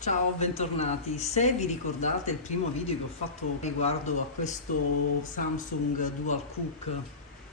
Ciao, bentornati. Se vi ricordate il primo video che ho fatto riguardo a questo Samsung Dual Cook,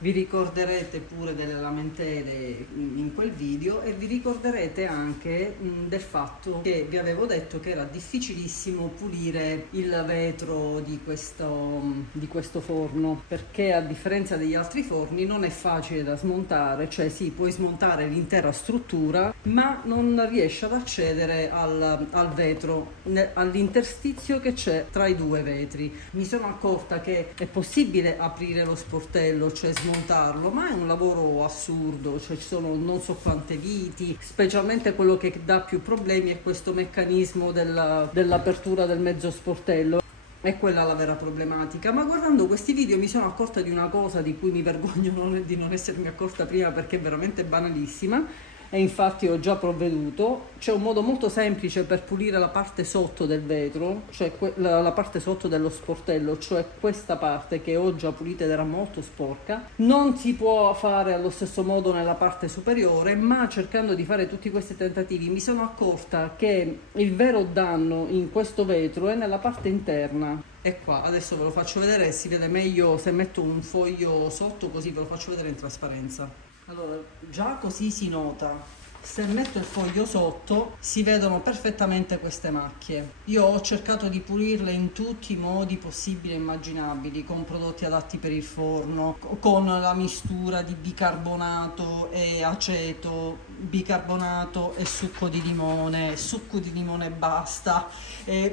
vi ricorderete pure delle lamentele in quel video e vi ricorderete anche del fatto che vi avevo detto che era difficilissimo pulire il vetro di questo forno, perché a differenza degli altri forni non è facile da smontare, cioè sì, puoi smontare l'intera struttura ma non riesci ad accedere al vetro, all'interstizio che c'è tra i due vetri. Mi sono accorta che è possibile aprire lo sportello, cioè smontarlo, ma è un lavoro assurdo, cioè ci sono non so quante viti, specialmente quello che dà più problemi è questo meccanismo dell'apertura del mezzo sportello. È quella la vera problematica, ma guardando questi video mi sono accorta di una cosa di cui mi vergogno di non essermi accorta prima, perché è veramente banalissima. E infatti ho già provveduto. C'è un modo molto semplice per pulire la parte sotto del vetro, cioè la parte sotto dello sportello, cioè questa parte che ho già pulita ed era molto sporca. Non si può fare allo stesso modo nella parte superiore, ma cercando di fare tutti questi tentativi mi sono accorta che il vero danno in questo vetro è nella parte interna. E qua adesso ve lo faccio vedere, si vede meglio se metto un foglio sotto, così ve lo faccio vedere in trasparenza. Allora, già così si nota. Se metto il foglio sotto si vedono perfettamente queste macchie. Io ho cercato di pulirle in tutti i modi possibili e immaginabili, con prodotti adatti per il forno, con la mistura di bicarbonato e aceto, bicarbonato e succo di limone e basta,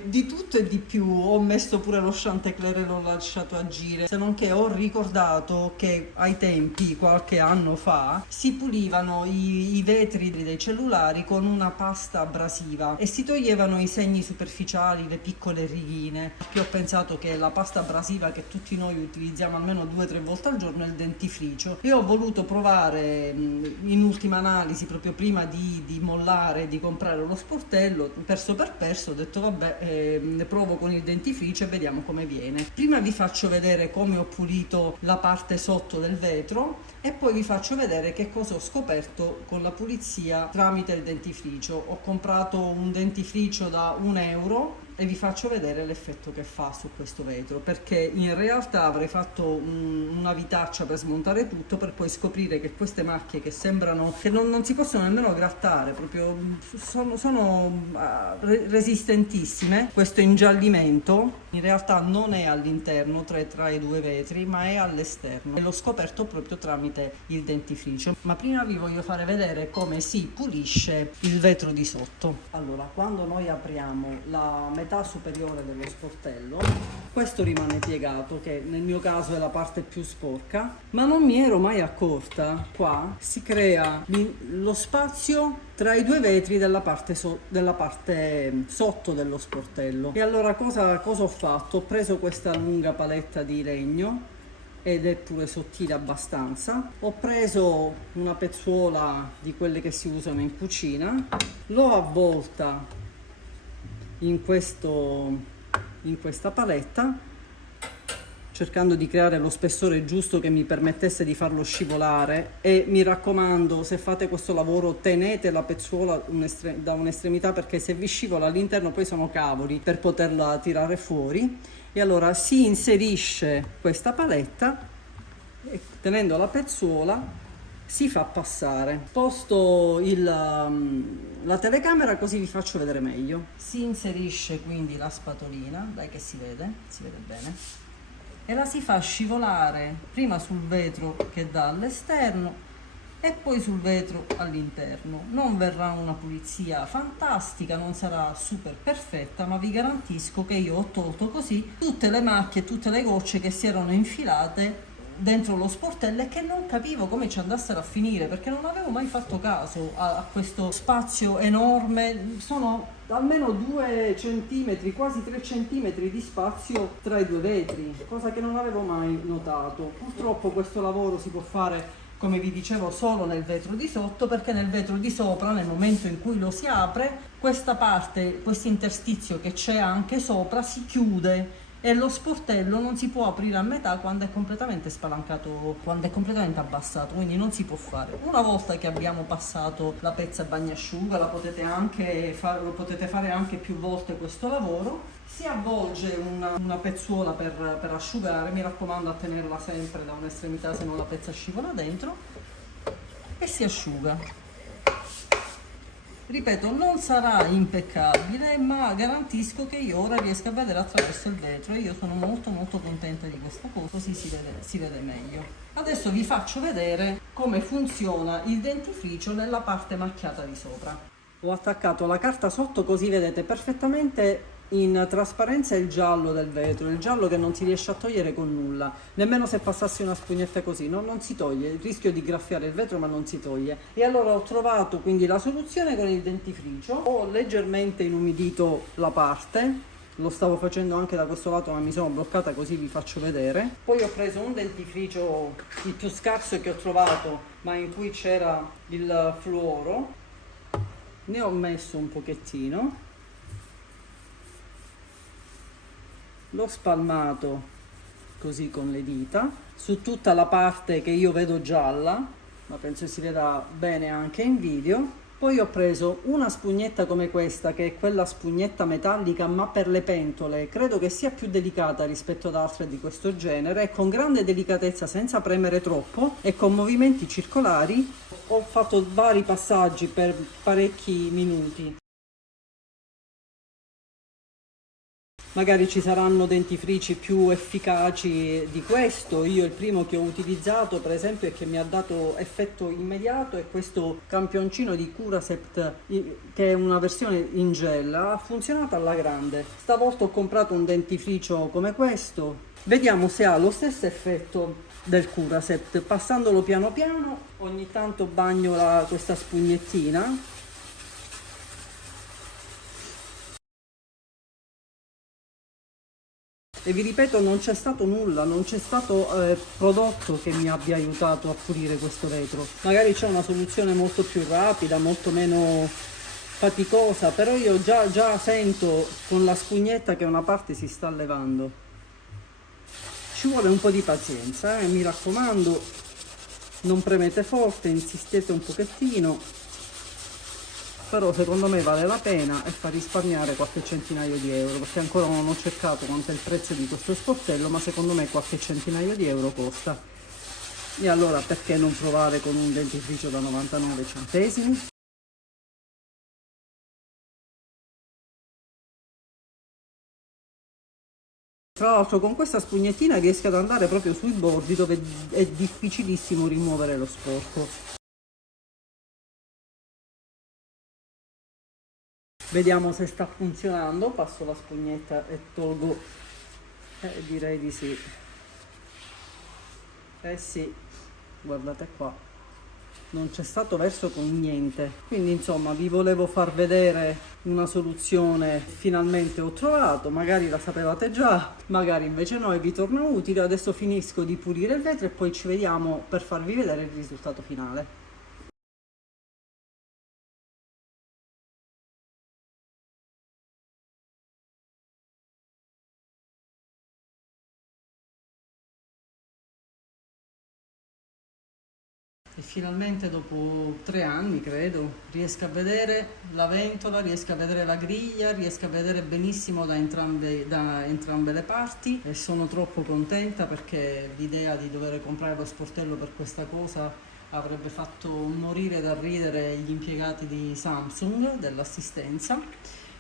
di tutto e di più. Ho messo pure lo Chanticleer e l'ho lasciato agire, se non che ho ricordato che ai tempi, qualche anno fa, si pulivano i vetri dei cellulari con una pasta abrasiva e si toglievano i segni superficiali, le piccole righine. Che ho pensato che la pasta abrasiva che tutti noi utilizziamo almeno 2 o 3 volte al giorno è il dentifricio, e ho voluto provare in ultima analisi, proprio prima di mollare, di comprare lo sportello, perso per perso, ho detto vabbè, ne provo con il dentifricio e vediamo come viene. Prima vi faccio vedere come ho pulito la parte sotto del vetro e poi vi faccio vedere che cosa ho scoperto con la pulizia tramite il dentifricio. Ho comprato un dentifricio da €1 e vi faccio vedere l'effetto che fa su questo vetro, perché in realtà avrei fatto una vitaccia per smontare tutto, per poi scoprire che queste macchie che sembrano che non si possono nemmeno grattare, proprio sono resistentissime. Questo ingiallimento in realtà non è all'interno tra i due vetri, ma è all'esterno, e l'ho scoperto proprio tramite il dentifricio. Ma prima vi voglio fare vedere come si pulisce il vetro di sotto. Allora, quando noi apriamo la metà superiore dello sportello, questo rimane piegato, che nel mio caso è la parte più sporca, ma non mi ero mai accorta, qua si crea lo spazio tra i due vetri della parte sotto dello sportello. E allora cosa ho fatto? Ho preso questa lunga paletta di legno, ed è pure sottile abbastanza. Ho preso una pezzuola di quelle che si usano in cucina, l'ho avvolta in questa paletta, cercando di creare lo spessore giusto che mi permettesse di farlo scivolare. E mi raccomando, se fate questo lavoro tenete la pezzuola da un'estremità, perché se vi scivola all'interno poi sono cavoli per poterla tirare fuori. E allora si inserisce questa paletta e tenendo la pezzuola si fa passare. Sposto la telecamera così vi faccio vedere meglio. Si inserisce quindi la spatolina, dai che si vede bene, e la si fa scivolare prima sul vetro che dà all'esterno e poi sul vetro all'interno. Non verrà una pulizia fantastica, non sarà super perfetta, ma vi garantisco che io ho tolto così tutte le macchie, tutte le gocce che si erano infilate dentro lo sportello e che non capivo come ci andassero a finire, perché non avevo mai fatto caso a questo spazio enorme. Sono almeno 2 centimetri, quasi 3 centimetri di spazio tra i due vetri, cosa che non avevo mai notato. Purtroppo questo lavoro si può fare, come vi dicevo, solo nel vetro di sotto, perché nel vetro di sopra, nel momento in cui lo si apre, questa parte, questo interstizio che c'è anche sopra, si chiude e lo sportello non si può aprire a metà quando è completamente spalancato, quando è completamente abbassato, quindi non si può fare. Una volta che abbiamo passato la pezza bagnasciuga, lo potete fare anche più volte questo lavoro. Si avvolge una pezzuola per asciugare, mi raccomando a tenerla sempre da un'estremità se no la pezza scivola dentro, e si asciuga. Ripeto, non sarà impeccabile, ma garantisco che io ora riesco a vedere attraverso il vetro e io sono molto contenta di questa cosa, così si vede meglio. Adesso vi faccio vedere come funziona il dentifricio nella parte macchiata di sopra. Ho attaccato la carta sotto così vedete perfettamente in trasparenza il giallo del vetro, il giallo che non si riesce a togliere con nulla, nemmeno se passassi una spugnetta così, non si toglie, il rischio di graffiare il vetro ma non si toglie. E allora ho trovato quindi la soluzione con il dentifricio, ho leggermente inumidito la parte, lo stavo facendo anche da questo lato ma mi sono bloccata così vi faccio vedere. Poi ho preso un dentifricio il più scarso che ho trovato ma in cui c'era il fluoro, ne ho messo un pochettino, l'ho spalmato così con le dita su tutta la parte che io vedo gialla, ma penso si veda bene anche in video. Poi ho preso una spugnetta come questa, che è quella spugnetta metallica ma per le pentole, credo che sia più delicata rispetto ad altre di questo genere, e con grande delicatezza senza premere troppo e con movimenti circolari ho fatto vari passaggi per parecchi minuti. Magari ci saranno dentifrici più efficaci di questo, io il primo che ho utilizzato per esempio e che mi ha dato effetto immediato è questo campioncino di Curacept che è una versione in gel, ha funzionato alla grande. Stavolta ho comprato un dentifricio come questo, vediamo se ha lo stesso effetto del Curacept, passandolo piano piano, ogni tanto bagno questa spugnettina. E vi ripeto, non c'è stato nulla, non c'è stato prodotto che mi abbia aiutato a pulire questo vetro. Magari c'è una soluzione molto più rapida, molto meno faticosa, però io già sento con la spugnetta che una parte si sta levando. Ci vuole un po' di pazienza, mi raccomando, non premete forte, insistete un pochettino. Però secondo me vale la pena e fa risparmiare qualche centinaio di euro, perché ancora non ho cercato quanto è il prezzo di questo sportello, ma secondo me qualche centinaio di euro costa. E allora perché non provare con un dentifricio da 99 centesimi? Tra l'altro con questa spugnettina riesco ad andare proprio sui bordi dove è difficilissimo rimuovere lo sporco. Vediamo se sta funzionando, passo la spugnetta e tolgo, direi di sì. Eh sì, guardate qua, non c'è stato verso con niente. Quindi insomma vi volevo far vedere una soluzione che finalmente ho trovato, magari la sapevate già, magari invece no e vi torna utile. Adesso finisco di pulire il vetro e poi ci vediamo per farvi vedere il risultato finale. E finalmente dopo 3 anni, credo, riesco a vedere la ventola, riesco a vedere la griglia, riesco a vedere benissimo da entrambe le parti e sono troppo contenta perché l'idea di dover comprare lo sportello per questa cosa avrebbe fatto morire da ridere gli impiegati di Samsung dell'assistenza.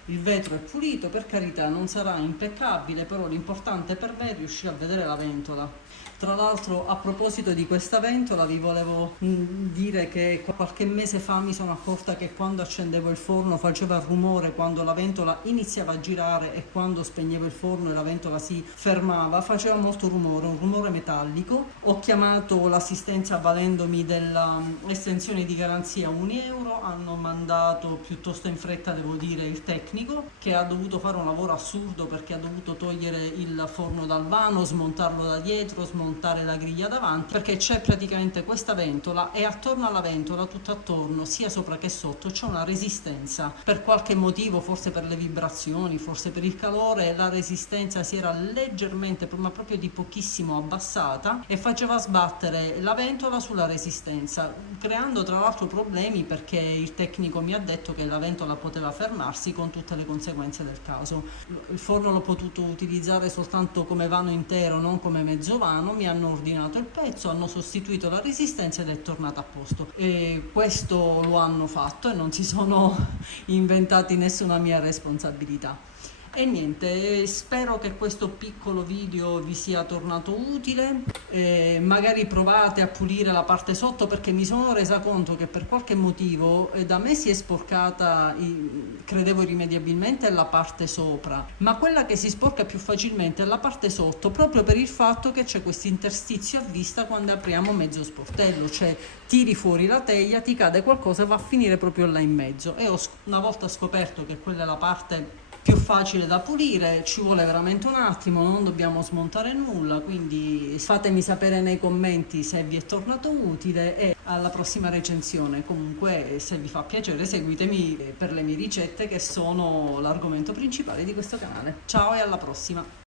Il vetro è pulito, per carità, non sarà impeccabile, però l'importante per me è riuscire a vedere la ventola. Tra l'altro, a proposito di questa ventola, vi volevo dire che qualche mese fa mi sono accorta che quando accendevo il forno faceva rumore quando la ventola iniziava a girare e quando spegnevo il forno e la ventola si fermava, faceva molto rumore, un rumore metallico. Ho chiamato l'assistenza avvalendomi dell'estensione di garanzia 1 euro, hanno mandato piuttosto in fretta, devo dire, il tecnico tecnico che ha dovuto fare un lavoro assurdo perché ha dovuto togliere il forno dal vano, smontarlo da dietro, smontare la griglia davanti, perché c'è praticamente questa ventola e attorno alla ventola, tutto attorno, sia sopra che sotto, c'è una resistenza. Per qualche motivo, forse per le vibrazioni, forse per il calore, la resistenza si era leggermente, ma proprio di pochissimo abbassata e faceva sbattere la ventola sulla resistenza, creando tra l'altro problemi perché il tecnico mi ha detto che la ventola poteva fermarsi con tutte le conseguenze del caso. Il forno l'ho potuto utilizzare soltanto come vano intero, non come mezzo vano, mi hanno ordinato il pezzo, hanno sostituito la resistenza ed è tornata a posto. E questo lo hanno fatto e non si sono inventati nessuna mia responsabilità. E niente, spero che questo piccolo video vi sia tornato utile, magari provate a pulire la parte sotto perché mi sono resa conto che per qualche motivo da me si è sporcata, credevo irrimediabilmente, la parte sopra, ma quella che si sporca più facilmente è la parte sotto, proprio per il fatto che c'è questo interstizio a vista quando apriamo mezzo sportello, cioè tiri fuori la teglia, ti cade qualcosa e va a finire proprio là in mezzo. E una volta scoperto che quella è la parte più facile da pulire, ci vuole veramente un attimo, non dobbiamo smontare nulla, quindi fatemi sapere nei commenti se vi è tornato utile e alla prossima recensione. Comunque, se vi fa piacere, seguitemi per le mie ricette che sono l'argomento principale di questo canale. Ciao e alla prossima!